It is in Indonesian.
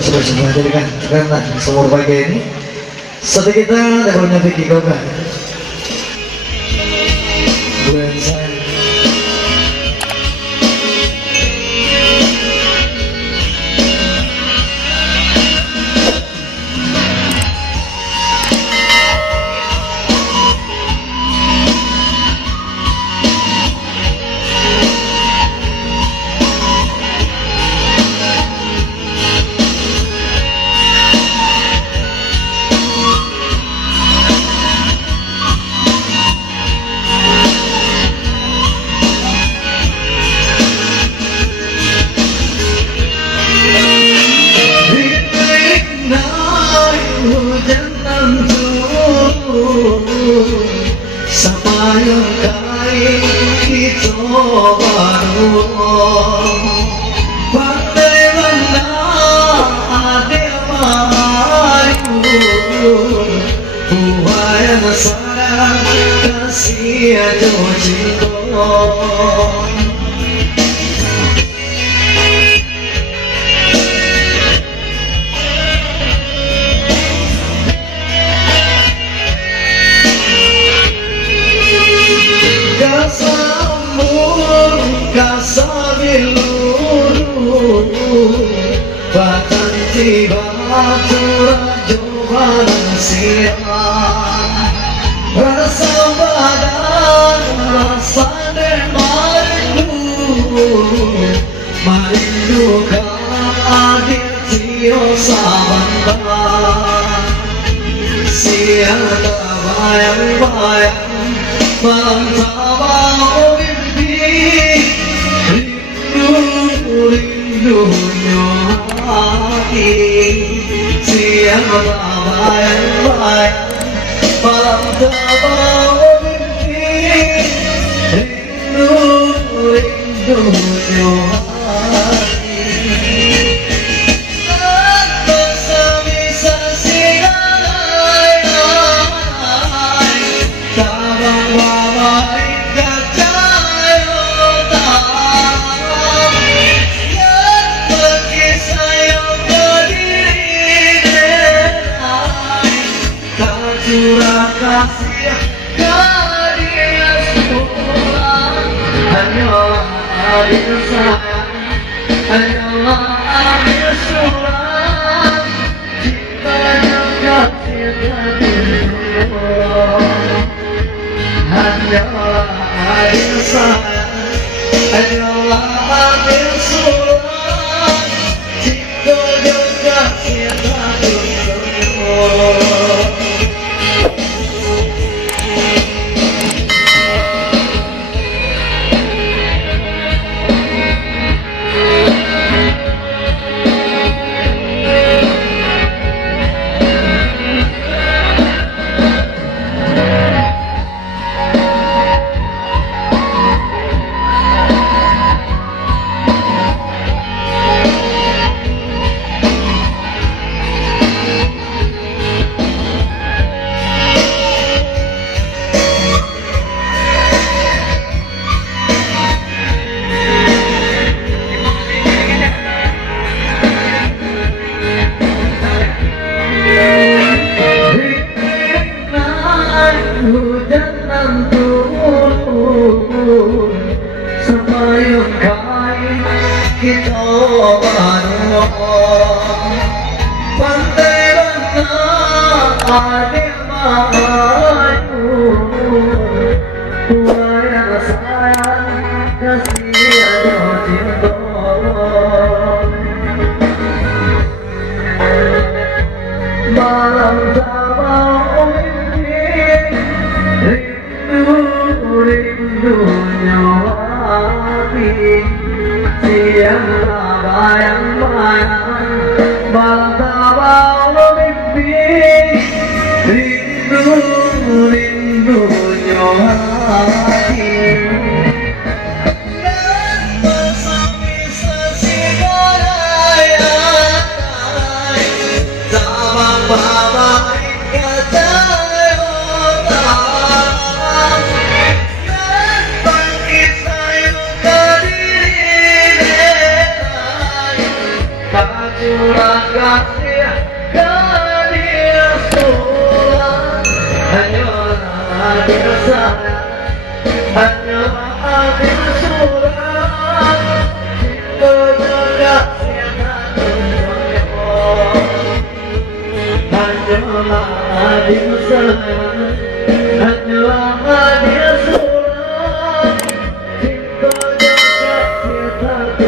semua jadi kan karena sumur pagi ini sedikit kita ada punya Vicky Koga bulan saya Sapayong kain ito baru Pantai mana ada mayu Buhay ang sarang kasih ajo cinta Kasabiluru bahkan tiba curah johan siang rasa badan rasa marindu kang adik tio sabantan siang tak bayang-bayang malam tabang rindunya hati siang bayang-bayang malam terbawa mimpi rindunya hati tak bisa singalai tabang bawa curah kasih kadia sekolah hanyalah adil sayang hanyalah adil surat cinta yang kasih tertutup hanyalah adil sayang hanyalah adil surat cinta yang kasih tertutup hujan turun sepayung kain kita baru pantai ada mayu buaya sayang kasih aja cinta malam tabang rindunya hati siang tak bayang-bayang malam tak bawa mimpi rindunya hati dan bersama segala yang tabang bawa kata Bye. pulang kasih ke dia pulang hanya adil sayang hanya adil surat cinta kasih hanya adil sayang hanya adil surat cinta kasih tak